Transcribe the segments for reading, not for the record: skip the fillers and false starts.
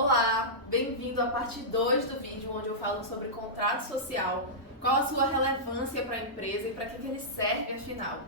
Olá, bem-vindo à parte 2 do vídeo onde eu falo sobre contrato social, qual a sua relevância para a empresa e para que ele serve afinal.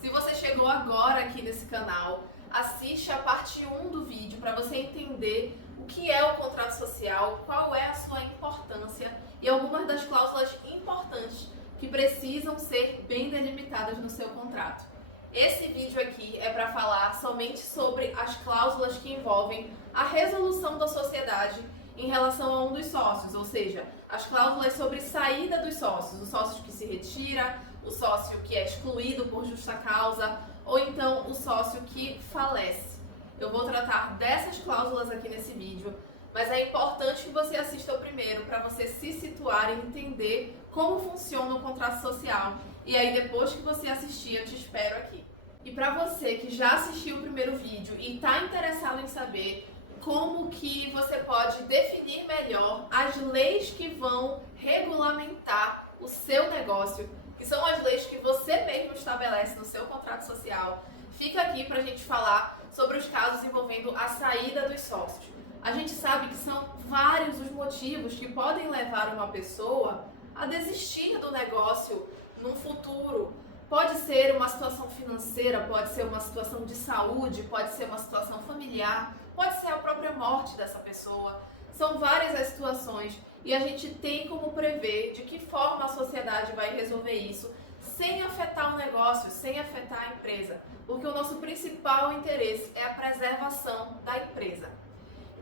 Se você chegou agora aqui nesse canal, assiste a parte 1 do vídeo para você entender o que é o contrato social, qual é a sua importância e algumas das cláusulas importantes que precisam ser bem delimitadas no seu contrato. Esse vídeo aqui é para falar somente sobre as cláusulas que envolvem a resolução da sociedade em relação a um dos sócios, ou seja, as cláusulas sobre saída dos sócios, o sócio que se retira, o sócio que é excluído por justa causa ou então o sócio que falece. Eu vou tratar dessas cláusulas aqui nesse vídeo, mas é importante que você assista o primeiro para você se situar e entender como funciona o contrato social. E aí depois que você assistir, eu te espero aqui. E para você que já assistiu o primeiro vídeo e está interessado em saber como que você pode definir melhor as leis que vão regulamentar o seu negócio, que são as leis que você mesmo estabelece no seu contrato social, fica aqui para a gente falar sobre os casos envolvendo a saída dos sócios. A gente sabe que são vários os motivos que podem levar uma pessoa a desistir do negócio no futuro. Pode ser uma situação financeira, pode ser uma situação de saúde, pode ser uma situação familiar, pode ser a própria morte dessa pessoa. São várias as situações e a gente tem como prever de que forma a sociedade vai resolver isso sem afetar o negócio, sem afetar a empresa, porque o nosso principal interesse é a preservação da empresa.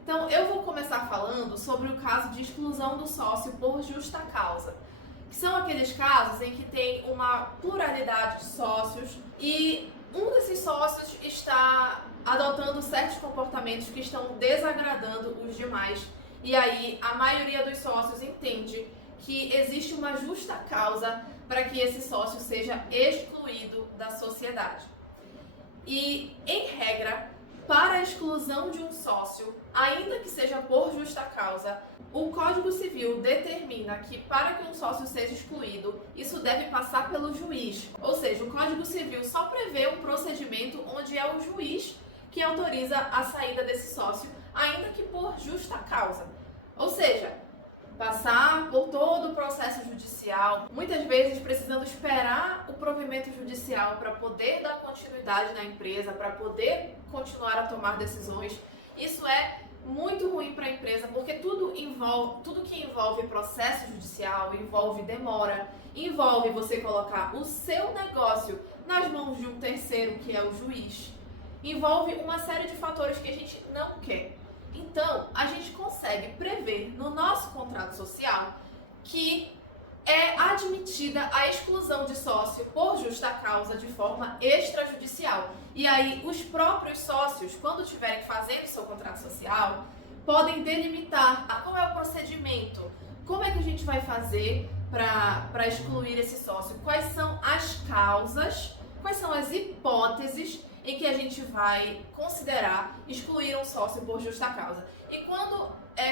Então, eu vou começar falando sobre o caso de exclusão do sócio por justa causa, que são aqueles casos em que tem uma pluralidade de sócios e um desses sócios está adotando certos comportamentos que estão desagradando os demais. E aí, a maioria dos sócios entende que existe uma justa causa para que esse sócio seja excluído da sociedade. E, em regra, para a exclusão de um sócio, ainda que seja por justa causa, o Código Civil determina que para que um sócio seja excluído, isso deve passar pelo juiz. Ou seja, o Código Civil só prevê um procedimento onde é o juiz que autoriza a saída desse sócio, ainda que por justa causa. Ou seja, passar por todo o processo judicial, muitas vezes precisando esperar o provimento judicial para poder dar continuidade na empresa, para poder continuar a tomar decisões. Isso é muito ruim para a empresa, porque tudo que envolve processo judicial envolve demora, envolve você colocar o seu negócio nas mãos de um terceiro, que é o juiz, envolve uma série de fatores que a gente não quer. Então, a gente consegue prever no nosso contrato social que é admitida a exclusão de sócio por justa causa de forma extrajudicial. E aí, os próprios sócios, quando estiverem fazendo seu contrato social, podem delimitar qual é o procedimento, como é que a gente vai fazer para excluir esse sócio, quais são as causas, quais são as hipóteses em que a gente vai considerar excluir um sócio por justa causa. E quando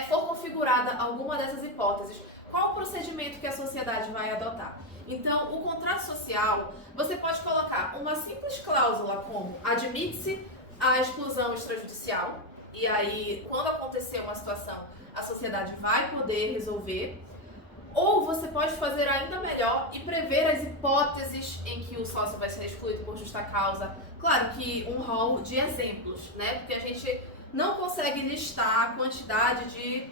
for configurada alguma dessas hipóteses, qual o procedimento que a sociedade vai adotar? Então, o contrato social, você pode colocar uma simples cláusula como admite-se a exclusão extrajudicial, e aí, quando acontecer uma situação, a sociedade vai poder resolver. Ou você pode fazer ainda melhor e prever as hipóteses em que o sócio vai ser excluído por justa causa. Claro que um rol de exemplos, né? Porque a gente não consegue listar a quantidade de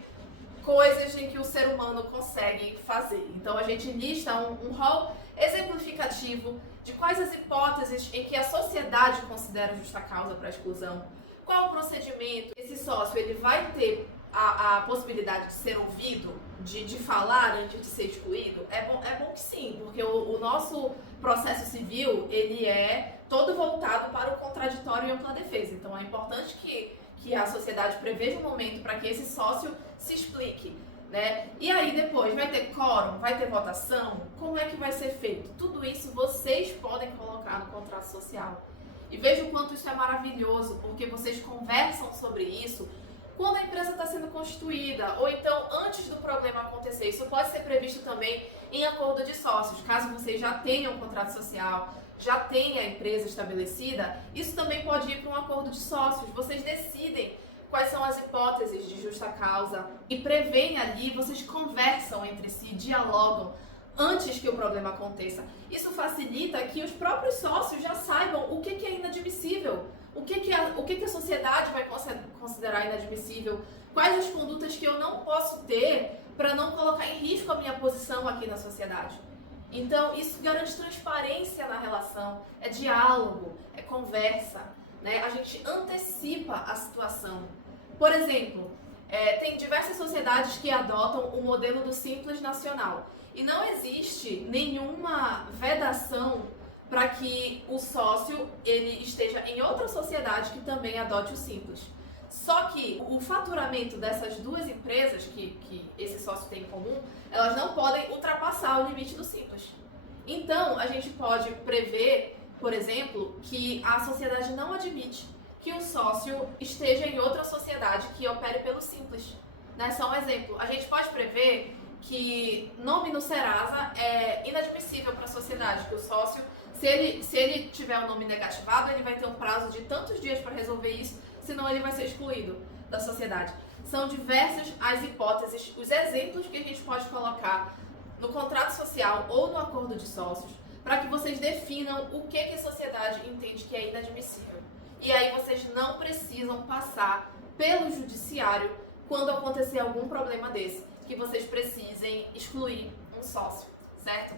coisas em que o ser humano consegue fazer. Então a gente lista um rol exemplificativo de quais as hipóteses em que a sociedade considera justa causa para a exclusão. Qual o procedimento? Esse sócio ele vai ter a possibilidade de ser ouvido, de falar antes de ser excluído? É bom que sim, porque o nosso processo civil, ele é todo voltado para o contraditório e ampla defesa. Então é importante que a sociedade preveja um momento para que esse sócio se explique, né? E aí depois vai ter quórum, vai ter votação, como é que vai ser feito? Tudo isso vocês podem colocar no contrato social. E veja o quanto isso é maravilhoso, porque vocês conversam sobre isso quando a empresa está sendo constituída, ou então antes do problema acontecer. Isso pode ser previsto também em acordo de sócios. Caso vocês já tenham um contrato social, já tenha a empresa estabelecida, isso também pode ir para um acordo de sócios. Vocês decidem quais são as hipóteses de justa causa e prevêem ali, vocês conversam entre si, dialogam antes que o problema aconteça. Isso facilita que os próprios sócios já saibam o que é inadmissível, o que a sociedade vai considerar inadmissível, quais as condutas que eu não posso ter para não colocar em risco a minha posição aqui na sociedade. Então, isso garante transparência na relação, é diálogo, é conversa, né? A gente antecipa a situação. Por exemplo, tem diversas sociedades que adotam o modelo do Simples Nacional e não existe nenhuma vedação para que o sócio ele esteja em outra sociedade que também adote o Simples. Só que o faturamento dessas duas empresas que esse sócio tem em comum, elas não podem ultrapassar o limite do Simples. Então, a gente pode prever, por exemplo, que a sociedade não admite que o sócio esteja em outra sociedade que opere pelo Simples. Né? Só um exemplo. A gente pode prever que nome no Serasa é inadmissível para a sociedade, que o sócio, se ele tiver o nome negativado, ele vai ter um prazo de tantos dias para resolver isso, senão ele vai ser excluído da sociedade. São diversas as hipóteses, os exemplos que a gente pode colocar no contrato social ou no acordo de sócios, para que vocês definam o que a sociedade entende que é inadmissível. E aí vocês não precisam passar pelo judiciário quando acontecer algum problema desse, que vocês precisem excluir um sócio, certo?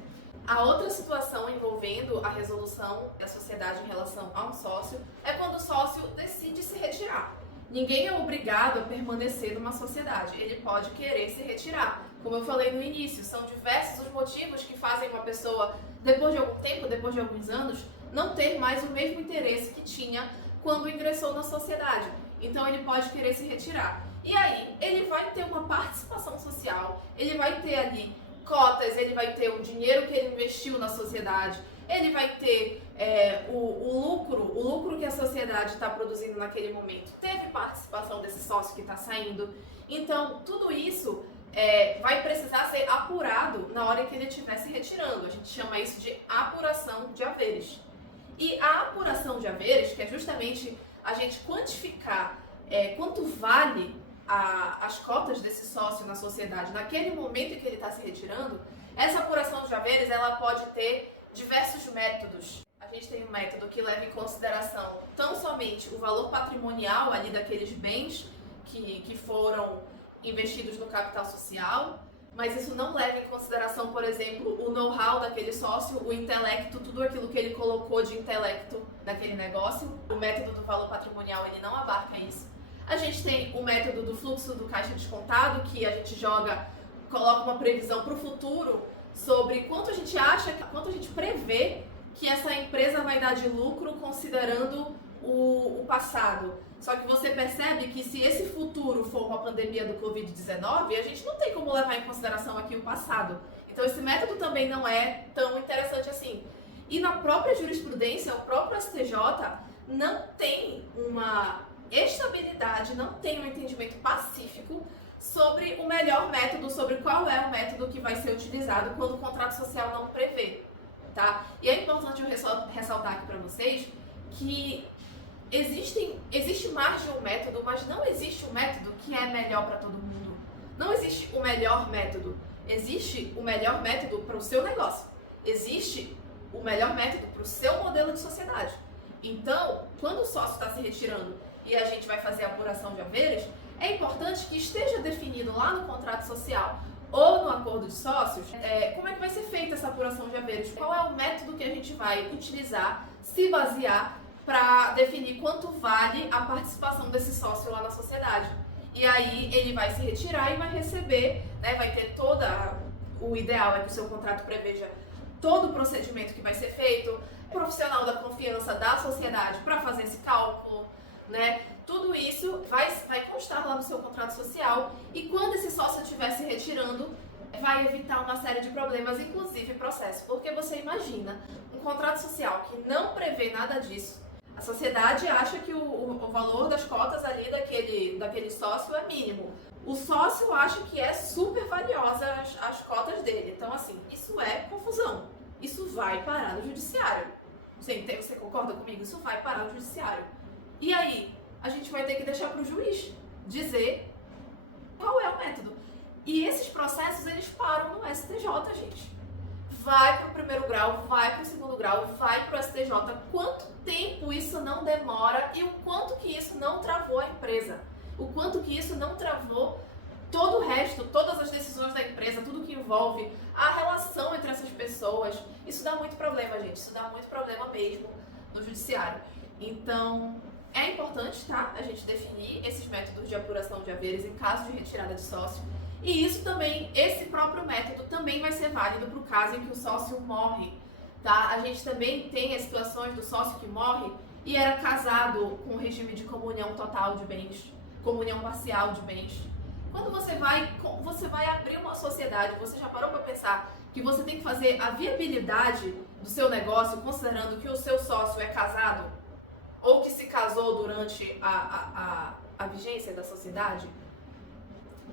A outra situação envolvendo a resolução da sociedade em relação a um sócio é quando o sócio decide se retirar. Ninguém é obrigado a permanecer numa sociedade, ele pode querer se retirar. Como eu falei no início, são diversos os motivos que fazem uma pessoa, depois de algum tempo, depois de alguns anos, não ter mais o mesmo interesse que tinha quando ingressou na sociedade. Então ele pode querer se retirar. E aí, ele vai ter uma participação social, ele vai ter ali cotas, ele vai ter o dinheiro que ele investiu na sociedade, ele vai ter o lucro que a sociedade está produzindo naquele momento. Teve participação desse sócio que está saindo. Então, tudo isso vai precisar ser apurado na hora que ele estiver se retirando. A gente chama isso de apuração de haveres. E a apuração de haveres, que é justamente a gente quantificar quanto vale as cotas desse sócio na sociedade naquele momento em que ele está se retirando, essa apuração de haveres ela pode ter diversos métodos. A gente tem um método que leva em consideração tão somente o valor patrimonial ali daqueles bens que foram investidos no capital social, mas isso não leva em consideração, por exemplo, o know-how daquele sócio, o intelecto, tudo aquilo que ele colocou de intelecto naquele negócio. O método do valor patrimonial ele não abarca isso. A gente tem o método do fluxo do caixa descontado, que a gente coloca uma previsão para o futuro sobre quanto a gente prevê que essa empresa vai dar de lucro considerando o passado. Só que você percebe que se esse futuro for uma pandemia do Covid-19, a gente não tem como levar em consideração aqui o passado. Então esse método também não é tão interessante assim. E na própria jurisprudência, o próprio STJ não tem uma estabilidade, não tem um entendimento pacífico sobre o melhor método, sobre qual é o método que vai ser utilizado quando o contrato social não prevê, tá? E é importante eu ressaltar aqui para vocês que existe mais de um método, mas não existe um método que é melhor para todo mundo. Não existe o melhor método. Existe o melhor método para o seu negócio. Existe o melhor método para o seu modelo de sociedade. Então, quando o sócio está se retirando e a gente vai fazer a apuração de haveres, é importante que esteja definido lá no contrato social ou no acordo de sócios como é que vai ser feita essa apuração de haveres, qual é o método que a gente vai utilizar, se basear para definir quanto vale a participação desse sócio lá na sociedade. E aí ele vai se retirar e vai receber, né, vai ter o ideal é que o seu contrato preveja todo o procedimento que vai ser feito, profissional da confiança da sociedade para fazer esse cálculo, né? Tudo isso vai constar lá no seu contrato social e quando esse sócio estiver se retirando, vai evitar uma série de problemas, inclusive processo. Porque você imagina um contrato social que não prevê nada disso, a sociedade acha que o valor das cotas ali daquele sócio é mínimo. O sócio acha que é super valiosa as cotas dele. Então, assim, isso é confusão. Isso vai parar no judiciário. Você concorda comigo? Isso vai parar no judiciário. E aí, a gente vai ter que deixar para o juiz dizer qual é o método. E esses processos, eles param no STJ, gente. Vai para o primeiro grau, vai para o segundo grau, vai para o STJ. Quanto tempo isso não demora e o quanto que isso não travou a empresa. O quanto que isso não travou todo o resto, todas as decisões da empresa, tudo que envolve a relação entre essas pessoas. Isso dá muito problema, gente. Isso dá muito problema mesmo no judiciário. Então, é importante, tá? A gente definir esses métodos de apuração de haveres em caso de retirada de sócio. E isso também, esse próprio método também vai ser válido para o caso em que o sócio morre, tá? A gente também tem as situações do sócio que morre e era casado com regime de comunhão total de bens, comunhão parcial de bens. Quando você vai abrir uma sociedade, você já parou para pensar que você tem que fazer a viabilidade do seu negócio considerando que o seu sócio é casado ou que se casou durante a vigência da sociedade?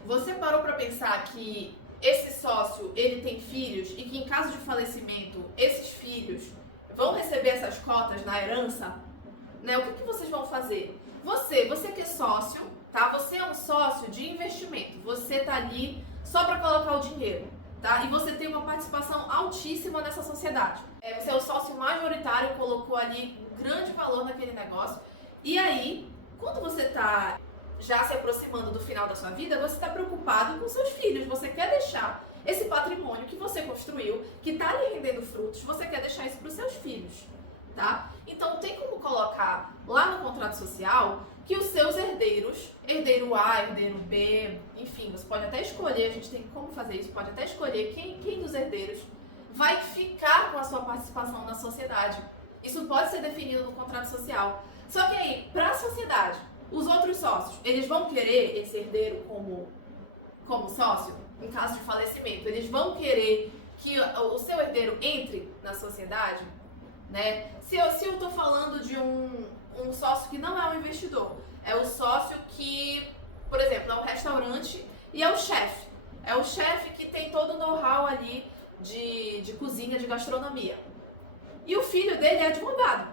Você parou para pensar que esse sócio, ele tem filhos e que em caso de falecimento, esses filhos vão receber essas cotas na herança? Né? O que vocês vão fazer? Você que é sócio, tá? Você é um sócio de investimento. Você tá ali só para colocar o dinheiro, tá? E você tem uma participação altíssima nessa sociedade. Você é o sócio majoritário, colocou ali um grande valor naquele negócio. E aí, quando você tá já se aproximando do final da sua vida, você está preocupado com seus filhos. Você quer deixar esse patrimônio que você construiu, que está lhe rendendo frutos, você quer deixar isso para os seus filhos, tá? Então tem como colocar lá no contrato social que os seus herdeiros, herdeiro A, herdeiro B, enfim, você pode até escolher, a gente tem como fazer isso, pode até escolher quem dos herdeiros vai ficar com a sua participação na sociedade. Isso pode ser definido no contrato social. Só que aí, para a sociedade, os outros sócios, eles vão querer esse herdeiro como sócio, em caso de falecimento? Eles vão querer que o seu herdeiro entre na sociedade? Né? Se eu estou falando de um sócio que não é um investidor, é o sócio que, por exemplo, é um restaurante e é o chefe. É o chefe que tem todo o know-how ali de cozinha, de gastronomia. E o filho dele é advogado.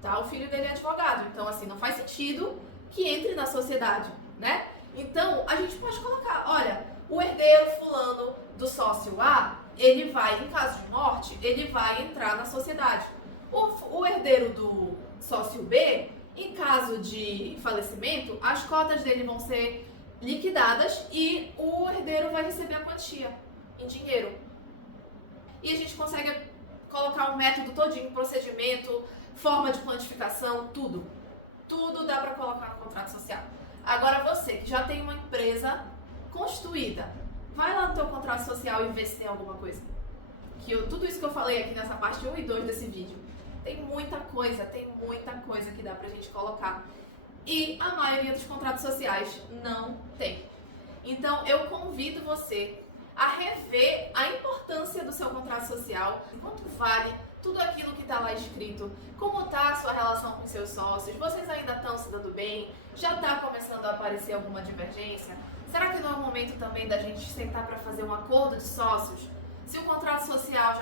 Tá? O filho dele é advogado. Então, assim, não faz sentido que entre na sociedade, né? Então, a gente pode colocar, olha, o herdeiro fulano do sócio A, ele vai, em caso de morte, ele vai entrar na sociedade. O herdeiro do sócio B, em caso de falecimento, as cotas dele vão ser liquidadas e o herdeiro vai receber a quantia em dinheiro. E a gente consegue colocar o método todinho, procedimento, forma de quantificação, tudo. Tudo dá para colocar no contrato social. Agora você que já tem uma empresa constituída, vai lá no teu contrato social e vê se tem alguma coisa. Tudo isso que eu falei aqui nessa parte 1 e 2 desse vídeo, tem muita coisa que dá pra gente colocar. E a maioria dos contratos sociais não tem. Então eu convido você a rever a importância do seu contrato social, quanto vale tudo aquilo que está lá escrito, como está a sua relação com seus sócios, vocês ainda estão se dando bem, já está começando a aparecer alguma divergência? Será que não é o momento também da gente sentar para fazer um acordo de sócios? Se o contrato social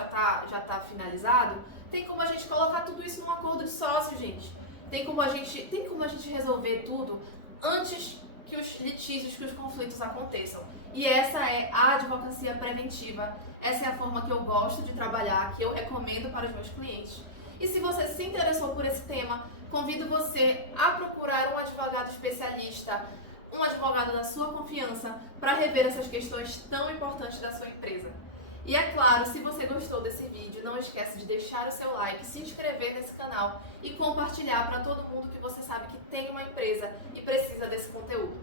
já tá finalizado, tem como a gente colocar tudo isso num acordo de sócios, gente. Tem como a gente resolver tudo antes que os litígios, que os conflitos aconteçam. E essa é a advocacia preventiva. Essa é a forma que eu gosto de trabalhar, que eu recomendo para os meus clientes. E se você se interessou por esse tema, convido você a procurar um advogado especialista, um advogado da sua confiança, para rever essas questões tão importantes da sua empresa. E é claro, se você gostou desse vídeo, não esquece de deixar o seu like, se inscrever nesse canal e compartilhar para todo mundo que você sabe que tem uma empresa e precisa desse conteúdo.